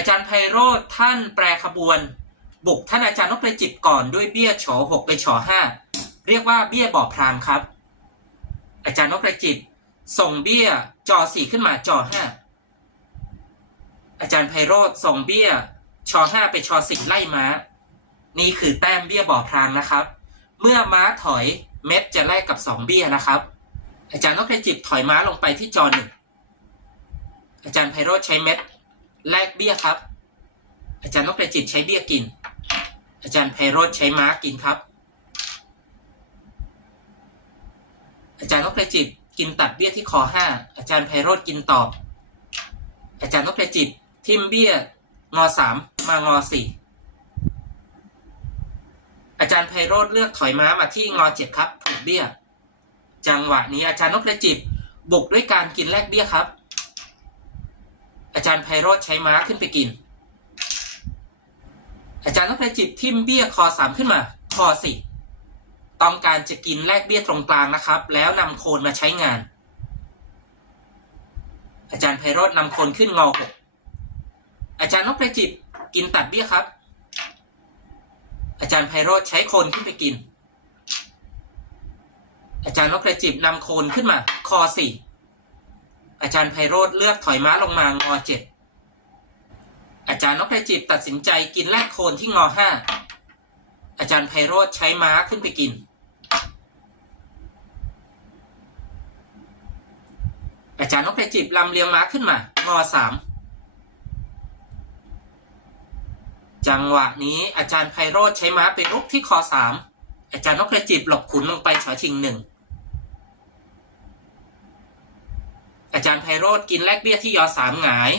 อาจารย์ไพโรธท่านแปรขบวน บุกท่านอาจารย์นพประจิตก่อนด้วยเบี้ยฉอหกไปฉอห้าเรียกว่าเบี้ยบ่อพรามครับ อาจารย์นพประจิตส่งเบี้ยจอสี่ขึ้นมาจอห้าอาจารย์ไพโรธส่งเบี้ยชอห้าไปชอสี่ไล่ม้า นี่คือแต้มเบี้ยบ่อพรางนะครับ เมื่อม้าถอยเม็ดจะแลกกับสองเบี้ยนะครับ อาจารย์นพจิตถอยม้าลงไปที่จอหนึ่งอาจารย์ไพโรธใช้เม็ด แลกเบี้ยครับ อาจารย์นพจิตใช้เบี้ยกิน อาจารย์ไพโรธใช้ม้ากินครับ อาจารย์นพจิตกินตัดเบี้ยที่คอห้าอาจารย์ไพโรธกินตอบ อาจารย์นพจิตทิมเบี้ยงอสามมางอสี่อาจารย์ไพโรธเลือกถอยม้ามาที่งอเจ็ดครับถูกเบี้ย จังหวะนี้อาจารย์นพจิตบุกด้วยการกินแลกเบี้ยครับ อาจารย์ไพโรธใช้ม้าขึ้นไปกิน อาจารย์นพจิตทิมเบี้ยคอสามขึ้นมาคอสี่ต้องการจะกินแลกเบี้ยตรงกลางนะครับ แล้วนำโคนมาใช้งาน อาจารย์ไพโรธนำโคนขึ้นงอหกอาจารย์นพจิตกินตัดเบี้ยครับ อาจารย์ไพโรธใช้โคนขึ้นไปกิน อาจารย์นพจิตนำโคนขึ้นมาคอสี่ อาจารย์ไพโรธเลือกถอยม้าลงมางอเจ็ดอาจารย์นกไพจิตตัดสินใจกินแลกโคนที่งอห้าอาจารย์ไพโรธใช้ม้าขึ้นไปกิน อาจารย์นกไพจิตลำเลียงม้าขึ้นมางอสามจังหวะนี้อาจารย์ไพโรธใช้ม้าเป็นรุกที่คอสามอาจารย์นกไพจิตหลบขุนลงไปฉอชิงหนึ่ง อาจารย์ไพโรธกินแลกเบี้ยที่ยอสามหงาย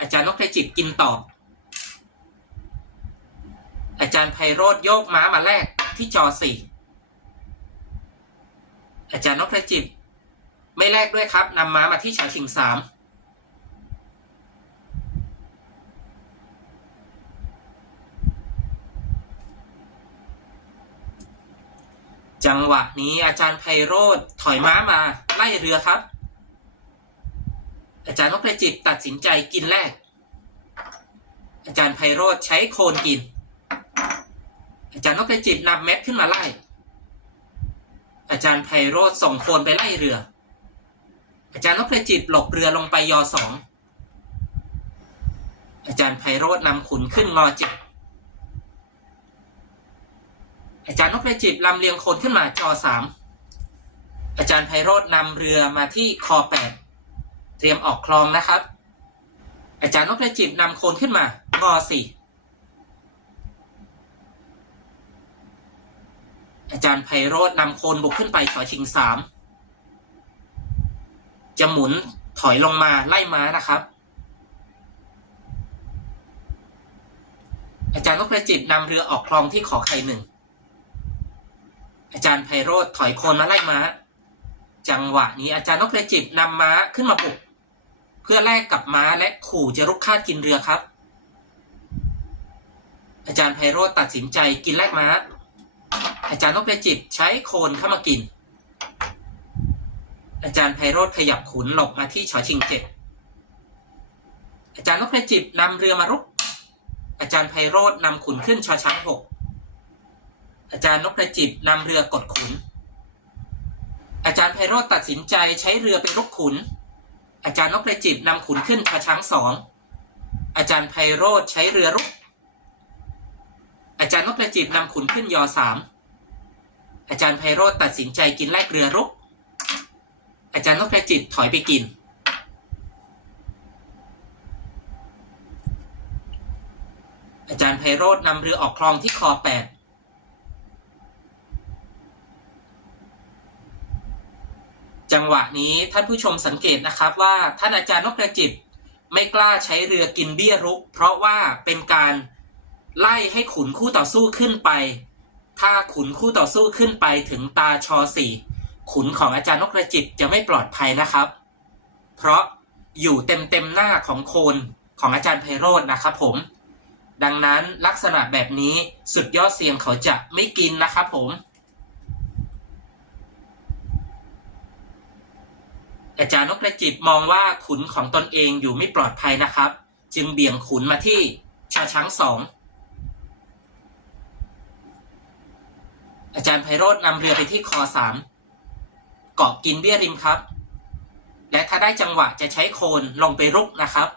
อาจารย์นพจิตกินตอบ อาจารย์ไพโรธโยกม้ามาแลกที่จอสี่อาจารย์นพจิตไม่แลกด้วยครับนำม้ามาที่ฉอชิงสามจังหวะนี้อาจารย์ไพโรธถอยม้ามาไล่เรือครับ อาจารย์นพจิตตัดสินใจกินแรก อาจารย์ไพโรธใช้โคนกิน อาจารย์นพจิตนำเม็ดขึ้นมาไล่ อาจารย์ไพโรธส่งโคนไปไล่เรือ อาจารย์นพจิตหลบเรือลงไปยอสองอาจารย์ไพโรธนำขุนขึ้นงอเจ็ดอาจารย์นพจิตลำเลียงโคนขึ้นมาจอสามอาจารย์ไพโรธนำเรือมาที่คอแปด เตรียมออกคลองนะครับ อาจารย์นพจิตนำโคนขึ้นมางอสี่อาจารย์ไพโรธนำโคนบุกขึ้นไปถอยชิงสามจะหมุนถอยลงมาไล่ม้านะครับ อาจารย์นพจิตนำเรือออกคลองที่ขอไข่หนึ่งอาจารย์ไพโรธถอยโคนมาไล่ม้า จังหวะนี้อาจารย์นพจิตนำม้าขึ้นมาบุก พื่อแลกกับม้าและขู่จะรุกคาดกินเรือครับ อาจารย์ไพโรธตัดสินใจกินแลกม้า อาจารย์นพจิตใช้โคนเข้ามากิน อาจารย์ไพโรธขยับขุนหลบมาที่ชอชิงเจ็ดอาจารย์นพจิตนำเรือมารุก อาจารย์ไพโรธนำขุนขึ้นชอช้างหกอาจารย์นพจิตนำเรือกดขุน อาจารย์ไพโรธตัดสินใจใช้เรือไปรุกขุน อาจารย์นพจิตนำขุนขึ้นชอช้างสอง อาจารย์ไพโรธใช้เรือรุก อาจารย์นพจิตนำขุนขึ้นยอสามอาจารย์ไพโรธตัดสินใจกินแลกเรือรุก อาจารย์นพจิตถอยไปกิน อาจารย์ไพโรธนำเรือออกคลองที่คอแปด จังหวะนี้ท่านผู้ชมสังเกตนะครับว่าท่านอาจารย์นพจิตไม่กล้าใช้เรือกินเบี้ยรุก เพราะว่าเป็นการไล่ให้ขุนคู่ต่อสู้ขึ้นไป ถ้าขุนคู่ต่อสู้ขึ้นไปถึงตาชอสี่ขุนของอาจารย์นพจิตจะไม่ปลอดภัยนะครับ เพราะอยู่เต็มเต็มหน้าของโคนของอาจารย์ไพโรจน์นะครับผม ดังนั้นลักษณะแบบนี้สุดยอดเสียงเขาจะไม่กินนะครับผม อาจารย์นพจิตมองว่าขุนของตนเองอยู่ไม่ปลอดภัยนะครับ จึงเบี่ยงขุนมาที่ชาช้างสองอาจารย์ไพโรจน์นำเรือไปที่คอสามเกาะกินเบี้ยริมครับ และถ้าได้จังหวะจะใช้โคนลงไปรุกนะครับ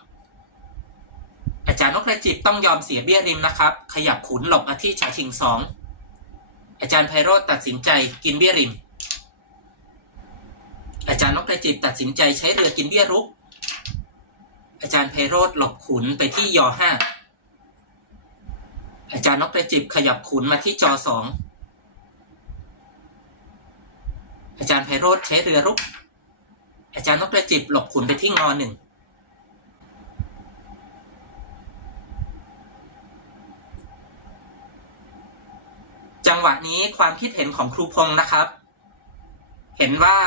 อาจารย์นกกระจิบต้องยอมเสียเบี้ยริมนะครับ ขยับขุนหลบมาที่ฉาชิงสองอาจารย์ไพโรธตัดสินใจกินเบี้ยริม จารย์นกกระจิบตัดสินใจใช้เรือกินเบี้ยรุก อาจารย์ไพโรธหลบขุนไปที่ยอห้าอาจารย์นกกระจิบขยับขุนมาที่จอสองอาจารย์ไพโรธใช้เรือรุก อาจารย์นกกระจิบหลบขุนไปที่งอหนึ่งจังหวะนี้ความคิดเห็นของครูพงศ์นะครับ เห็นว่า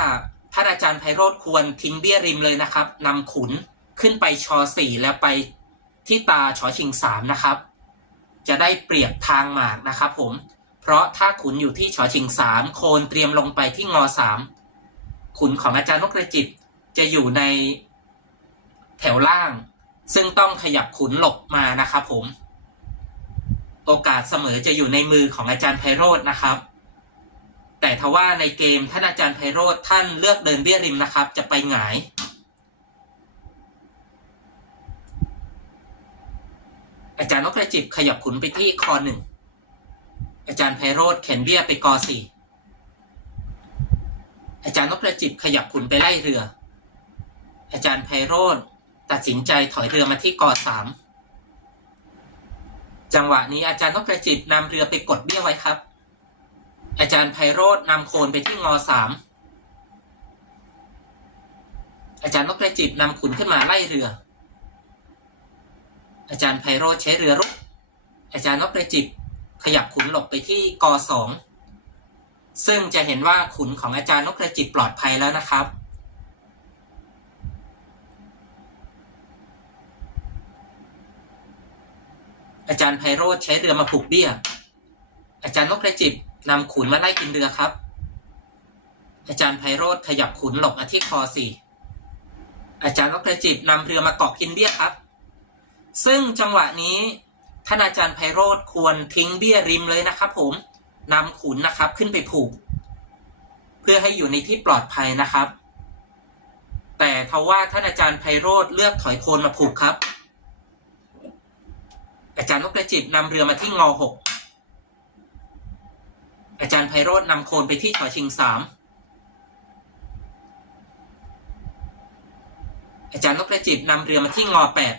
ท่านอาจารย์ไพโรธควรทิ้งเบี้ยริมเลยนะครับนำขุนขึ้นไปชอสี่แล้วไปที่ตาชอชิงสามนะครับ จะได้เปรียบทางหมากนะครับ ผม เพราะถ้าขุนอยู่ที่ชอชิงสามโคนเตรียมลงไปที่งอสามขุนของอาจารย์นกกระจิตจะอยู่ในแถวล่าง ซึ่งต้องขยับขุนหลบมานะครับ ผม โอกาสเสมอจะอยู่ในมือของอาจารย์ไพโรจน์นะครับ แต่ทว่าในเกมท่านอาจารย์ไพโรธท่านเลือกเดินเบี้ยริมนะครับ จะไปหงายอาจารย์นกกระจิบขยับขุนไปที่คอหนึ่งอาจารย์ไพโรธเข็นเบี้ยไปกอสี่อาจารย์นกกระจิบขยับขุนไปไล่เรือ อาจารย์ไพโรธตัดสินใจถอยเรือมาที่กอสามจังหวะนี้อาจารย์นกกระจิบนำเรือไปกดเบี้ยไว้ครับ อาจารย์ไพโรธนำโคนไปที่งอสามอาจารย์นกกระจิบนำขุนขึ้นมาไล่เรือ อาจารย์ไพโรธใช้เรือรุก อาจารย์นกกระจิบขยับขุนหลบไปที่กอสองซึ่งจะเห็นว่าขุนของอาจารย์นกกระจิบปลอดภัยแล้วนะครับ อาจารย์ไพโรธใช้เรือมาผูกเบี้ย อาจารย์นกกระจิบ นำขุนมาไล่กินเรือครับ อาจารย์ไพโรธขยับขุนหลบมาที่คอสี่อาจารย์นกกระจิบนำเรือมาเกาะกินเบี้ยครับ ซึ่งจังหวะนี้ท่านอาจารย์ไพโรธควรทิ้งเบี้ยริมเลยนะครับ ผมนำขุนนะครับขึ้นไปผูก เพื่อให้อยู่ในที่ปลอดภัยนะครับ แต่ทว่าท่านอาจารย์ไพโรธเลือกถอยโคนมาผูกครับ อาจารย์นกกระจิบนำเรือมาที่งอหก อาจารย์ไพโรธนำโคนไปที่ชอชิงสามอาจารย์นกกระจิบนำเรือมาที่งอแปด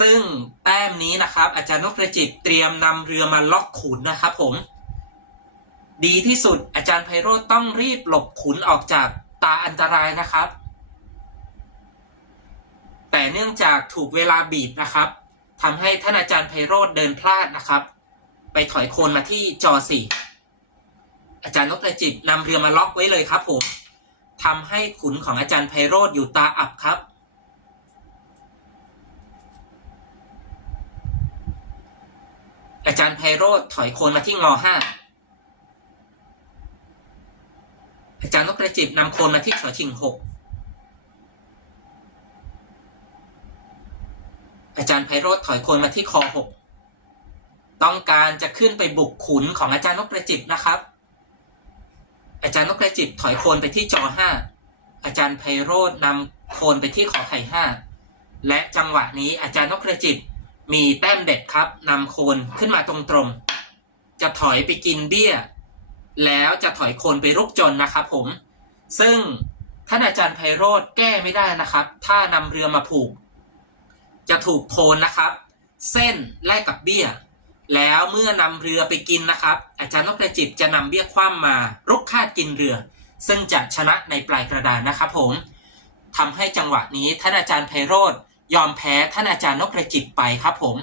ซึ่งแต้มนี้นะครับ อาจารย์นกกระจิบเตรียมนำเรือมาล็อกขุนนะครับผม ดีที่สุดอาจารย์ไพโรธต้องรีบหลบขุนออกจากตาอันตรายนะครับ แต่เนื่องจากถูกเวลาบีบนะครับทำให้ท่านอาจารย์ไพโรธเดินพลาดนะครับ ไปถอยโคนมาที่จอสี่ อาจารย์นกกระจิบนำเรือมาล็อกไว้เลยครับผมทำให้ขุนของอาจารย์ไพโรธอยู่ตาอับครับ อาจารย์ไพโรธถอยโคนมาที่งอห้าอาจารย์นกกระจิบนำโคนมาที่ฉอชิงหกอาจารย์ไพโรธถอยโคนมาที่คอหกต้องการจะขึ้นไปบุกขุนของอาจารย์นกกระจิบนะครับ อาจารย์นกกระจิบถอยโคนไปที่จอห้าอาจารย์ไพโรธนำโคนไปที่ขอไข่ห้าและจังหวะนี้อาจารย์นกกระจิบมีแต้มเด็ดครับนำโคนขึ้นมาตรงๆ จะถอยไปกินเบี้ย แล้วจะถอยโคนไปรุกจนนะครับผม ซึ่งท่านอาจารย์ไพโรธแก้ไม่ได้นะครับ ถ้านำเรือมาผูก จะถูกโคนนะครับ เส้นแลกกับเบี้ย แล้วเมื่อนำเรือไปกินนะครับ อาจารย์นกกระจิบจะนำเบี้ยคว่ำมารุกคาดกินเรือ ซึ่งจะชนะในปลายกระดานนะครับผมทำให้จังหวะนี้ท่านอาจารย์ไพโรธยอมแพ้ท่านอาจารย์นกกระจิบไปครับผม